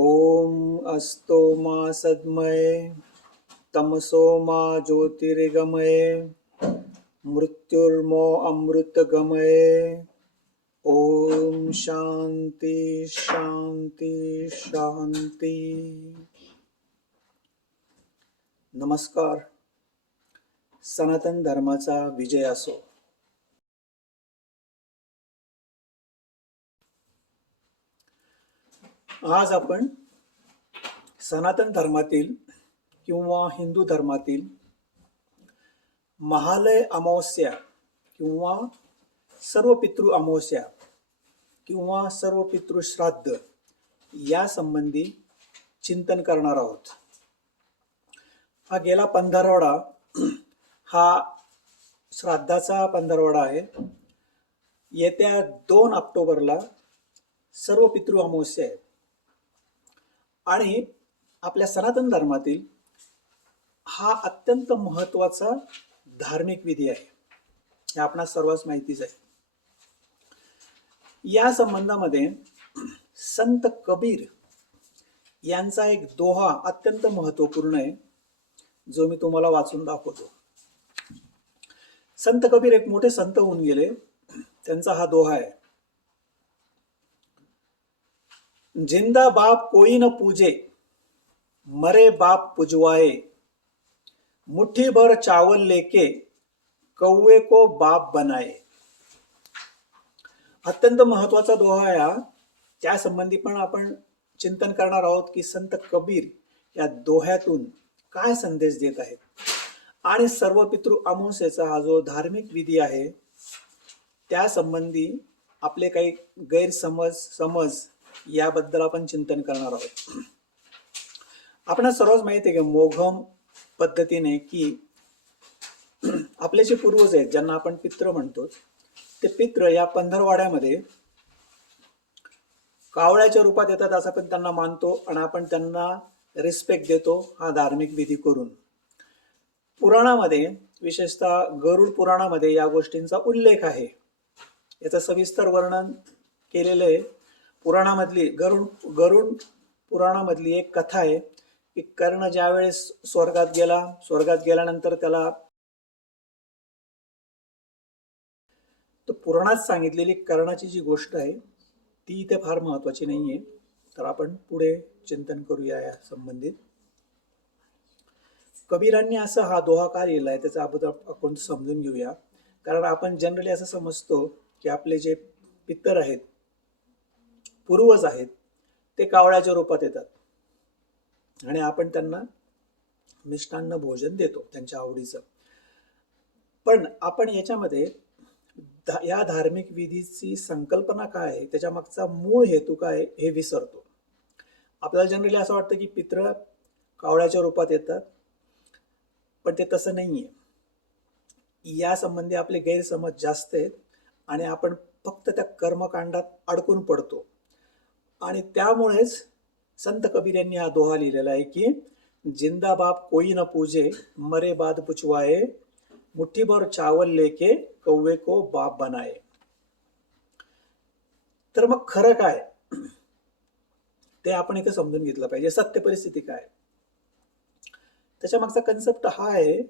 ॐ अस्तो मा सद्मये तमसो मा ज्योतिर्गमये मृत्युर्मो अमृतगमये। ॐ शांती शांती शांती नमस्कार. सनातन धर्माचा विजय असो. आज आपण सनातन धर्मातील किंवा हिंदू धर्मातील महालय अमावस्या किंवा सर्व पितृ अमावस्या किंवा सर्व पितृ श्राद्ध या संबंधी चिंतन करणार आहोत. हा गेला पंधरवडा. हा श्राद्धाचा पंधरवडा आहे. येत्या दोन ऑक्टोबरला सर्व पितृ अमावस्या आहे आणि आपल्या सनातन धर्मातील हा अत्यंत महत्त्वाचा धार्मिक विधी आहे. हे आपणा सर्वांस माहितीच आहे. या संबंधामध्ये संत कबीर यांचा एक दोहा अत्यंत महत्त्वपूर्ण आहे जो मी तुम्हाला वाचून दाखवतो. संत कबीर एक मोठे संत होऊन गेले. त्यांचा हा दोहा आहे. जिंदा बाप कोई न पूजे मरे बाप पुजवाए। मुट्ठी भर चावल लेके कौवे को बाप बनाए। अत्यंत महत्त्वाचा दोहा आहे त्या संबंधी पण आपण चिंतन करणार आहोत की संत कबीर या दोह्यातून काय संदेश देत आहेत? आणि सर्व पितृ अमावस्येचा हा जो धार्मिक विधी आहे त्या संबंधी आपले काही गैरसमज समज याबद्दल आपण चिंतन करणार आहोत. आपण सर्वच माहिती आहे की मोघम पद्धतीने की आपले जे पूर्वज आहेत ज्यांना आपण पित्र म्हणतो ते पित्र या पंधरवाड्यामध्ये कावळ्याच्या रूपात येतात असं आपण त्यांना मानतो आणि आपण त्यांना रिस्पेक्ट देतो हा धार्मिक विधी करून. पुराणामध्ये विशेषतः गरुड पुराणामध्ये या गोष्टींचा उल्लेख आहे. याचं सविस्तर वर्णन केलेलं आहे. पुराणामधली गरुड गरुड पुराणामधली एक कथा आहे की कर्ण ज्यावेळेस स्वर्गात गेला स्वर्गात गेल्यानंतर त्याला तर पुराणात सांगितलेली कर्णाची जी गोष्ट आहे ती इथे फार महत्वाची नाहीये. तर आपण पुढे चिंतन करूया या संबंधित. कबीरांनी असं हा दोहा का आहे त्याचा अगोदर आपण समजून घेऊया. कारण आपण जनरली असं समजतो की आपले जे पित्तर आहेत पूर्वज आहेत ते कावळ्याच्या रूपात येतात. आणि आपण त्यांना मिष्टान्न भोजन देतो त्यांच्या आवडीचं. पण आपण याच्यामध्ये धा- या धार्मिक विधीची संकल्पना काय आहे त्याच्या मागचा मूळ हेतू काय हे विसरतो. आपल्याला जनरली असं वाटतं की पित्र कावळ्याच्या रूपात येतात पण ते तसं नाही या संबंधी आपले गैरसमज जास्त आहेत आणि आपण फक्त त्या कर्मकांडात अडकून पडतो. आणि त्यामुळेच संत कबीर यांनी हा दोहा लिहिलेला आहे की जिंदा बाप कोई न पूजे मरे बाद पुचवाये मुठीभर चावल लेके कौवे को बाप बनाए. तर मग खरं काय? ते आपण इथे समजून घेतलं पाहिजे. सत्य परिस्थिती काय? त्याच्या मागचा कन्सेप्ट हा आहे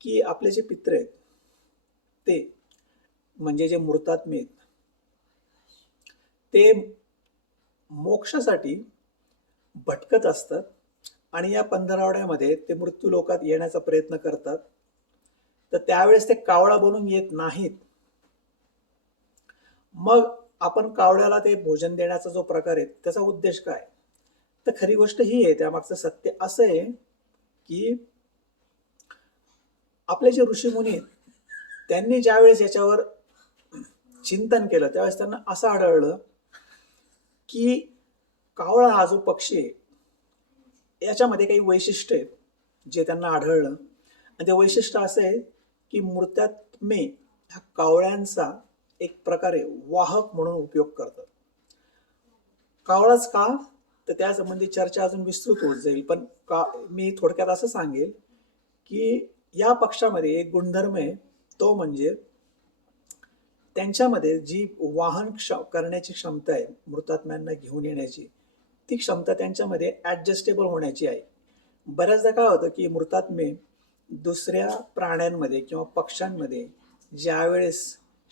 की आपले जे पित्र आहेत ते म्हणजे जे मृतात्मे आहेत ते मोक्षासाठी भटकत असतात आणि या पंधरावड्यामध्ये ते मृत्यू लोकात येण्याचा प्रयत्न करतात. तर त्यावेळेस ते कावळा बनून येत नाहीत. मग आपण कावळ्याला ते भोजन देण्याचा जो प्रकार आहे त्याचा उद्देश काय? तर खरी गोष्ट ही आहे त्यामागचं सत्य असं आहे की आपले जे ऋषीमुनी आहेत, त्यांनी ज्यावेळेस याच्यावर चिंतन केलं त्यावेळेस त्यांना असं आढळलं की कावळा हा जो पक्षी आहे याच्यामध्ये काही वैशिष्ट्य आहेत जे त्यांना आढळलं. आणि ते वैशिष्ट्य असं आहे की मृत्यात्मे ह्या कावळ्यांचा एक प्रकारे वाहक म्हणून उपयोग करतात. कावळाच का? तर त्या संबंधी चर्चा अजून विस्तृत होत जाईल. पण का मी थोडक्यात असं सांगेल की या पक्षामध्ये एक गुणधर्म आहे तो म्हणजे त्यांच्यामध्ये जी वाहन क्ष करण्याची क्षमता आहे मृतात्म्यांना घेऊन येण्याची ती क्षमता त्यांच्यामध्ये ॲडजस्टेबल होण्याची आहे. बऱ्याचदा काय होतं की मृतात्मे दुसऱ्या प्राण्यांमध्ये किंवा पक्ष्यांमध्ये ज्यावेळेस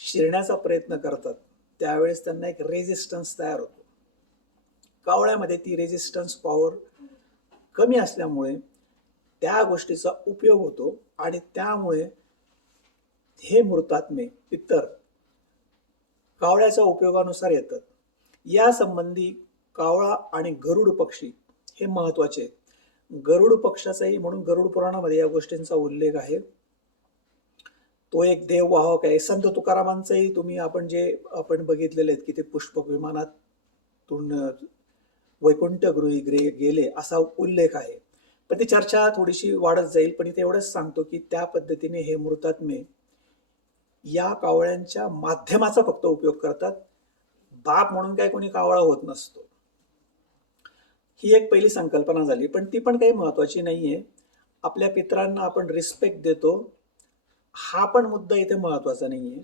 शिरण्याचा प्रयत्न करतात त्यावेळेस त्यांना एक रेजिस्टन्स तयार होतो. कावळ्यामध्ये ती रेजिस्टन्स पॉवर कमी असल्यामुळे त्या गोष्टीचा उपयोग होतो आणि त्यामुळे हे मृतात्मे इतर कावळ्याच्या उपयोगानुसार येतात. या संबंधी कावळा आणि गरुड पक्षी हे महत्त्वाचे आहेत. गरुड पक्षाचाही म्हणून गरुड पुराणामध्ये या गोष्टींचा उल्लेख आहे. तो एक देव वाहक आहे. संत तुकारामांचंही तुम्ही आपण जे आपण बघितलेले आहेत की ते पुष्पक विमानातून वैकुंठगृही ग्रे गेले असा उल्लेख आहे. पण ती चर्चा थोडीशी वाढत जाईल पण इथे एवढंच सांगतो की त्या पद्धतीने हे मृतात्मे या कावळ्यांच्या माध्यमाचा फक्त उपयोग करतात. बाप म्हणून काय कोणी कावळा होत नसतो. ही एक पहिली संकल्पना झाली पण ती पण काही महत्वाची नाहीये. आपल्या पित्रांना आपण रिस्पेक्ट देतो. हा पण मुद्दा इथे महत्त्वाचा नाहीये.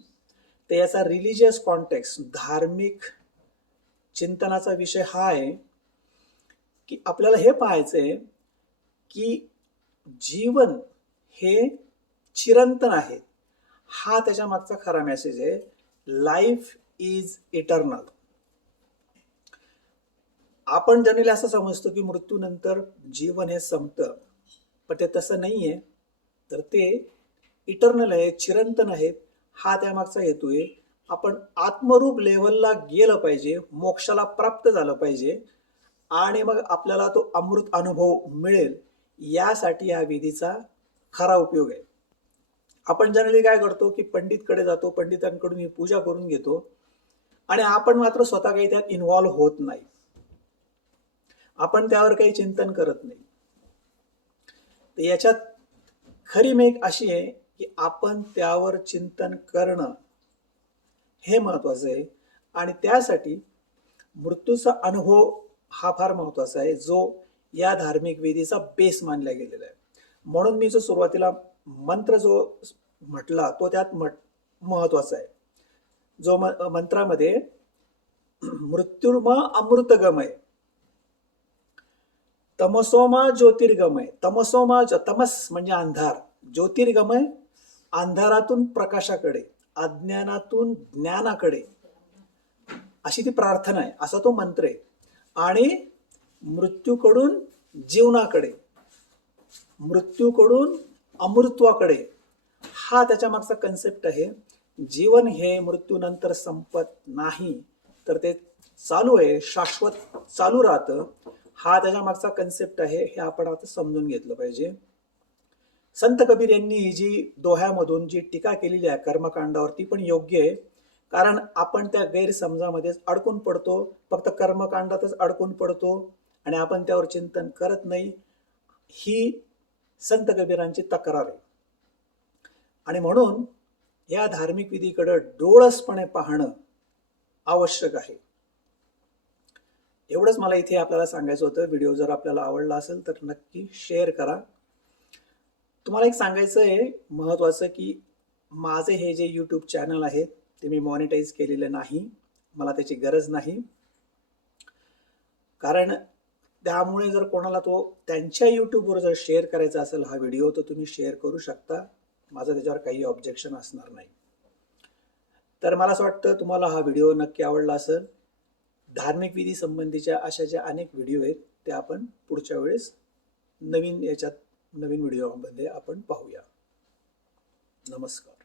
तर याचा रिलिजियस कॉन्टेक्स्ट धार्मिक चिंतनाचा विषय हा आहे की आपल्याला हे पाहायचं आहे की जीवन हे चिरंतन आहे. हा त्याच्या मागचा खरा मेसेज आहे. लाईफ इज इटर्नल आपण जनरली असं समजतो की मृत्यूनंतर जीवन हे संपतं. पण ते तसं नाही आहे तर ते इटर्नल आहे चिरंतन आहे. हा त्यामागचा हेतू आहे. आपण आत्मरूप लेवलला गेलं पाहिजे मोक्षाला प्राप्त झालं पाहिजे. आणि मग आपल्याला तो अमृत अनुभव मिळेल. यासाठी या विधीचा खरा उपयोग आहे. आपण जनरली काय करतो की पंडितकडे जातो पंडितांकडून ही पूजा करून घेतो आणि आपण मात्र स्वतः काही त्यात इन्व्हॉल्व्ह होत नाही. आपण त्यावर काही चिंतन करत नाही. तर याच्यात खरी मेक अशी आहे की आपण त्यावर चिंतन करणं हे महत्वाचं आहे आणि त्यासाठी मृत्यूचा अनुभव हा फार महत्त्वाचा आहे जो या धार्मिक विधीचा बेस मानला गेलेला आहे. म्हणून मी जो सुरुवातीला मंत्र जो म्हटला तो त्यात महत्त्वाचा आहे. जो म- मंत्रामध्ये मृत्युर्म अमृतगमय तमसोमा ज्योतिर्गमय तमसोमा ज- तमस म्हणजे अंधार ज्योतिर्गमय अंधारातून प्रकाशाकडे अज्ञानातून ज्ञानाकडे. अशी ती प्रार्थना आहे. असा तो मंत्र आहे. आणि मृत्यूकडून जीवनाकडे मृत्यूकडून अमृत्वाकडे हा त्याच्या मागचा कन्सेप्ट आहे. जीवन हे मृत्यूनंतर संपत नाही. तर ते चालू आहे शाश्वत चालू राहतं. हा त्याच्या मागचा कन्सेप्ट आहे हे आपण आता समजून घेतलं पाहिजे. संत कबीर यांनी ही जी दोह्यामधून जी टीका केलेली आहे कर्मकांडावर ती पण योग्य आहे. कारण आपण त्या गैरसमजामध्येच अडकून पडतो. फक्त कर्मकांडातच अडकून पडतो. आणि आपण त्यावर चिंतन करत नाही. ही संत कबीरांची तक्रार. आहे आणि म्हणून या धार्मिक विधीकडं डोळसपणे पाहणं आवश्यक आहे. एवढंच मला इथे आपल्याला सांगायचं होतं. व्हिडिओ जर आपल्याला आवडला असेल तर नक्की शेअर करा. तुम्हाला एक सांगायचं आहे महत्वाचं की माझे हे जे यूट्यूब चॅनल आहे ते मी मॉनिटाईज केलेले नाही. मला त्याची गरज नाही. कारण त्यामुळे जर कोणाला तो त्यांच्या यूट्यूबवर जर शेअर करायचा असेल हा व्हिडिओ तर तुम्ही शेअर करू शकता. माझं त्याच्यावर काही ऑब्जेक्शन असणार नाही. तर मला असं वाटतं तुम्हाला हा व्हिडिओ नक्की आवडला असेल. धार्मिक विधी संबंधीच्या अशा ज्या अनेक व्हिडिओ आहेत त्या आपण पुढच्या वेळेस नवीन याच्यात नवीन व्हिडिओमध्ये आपण पाहूया. नमस्कार.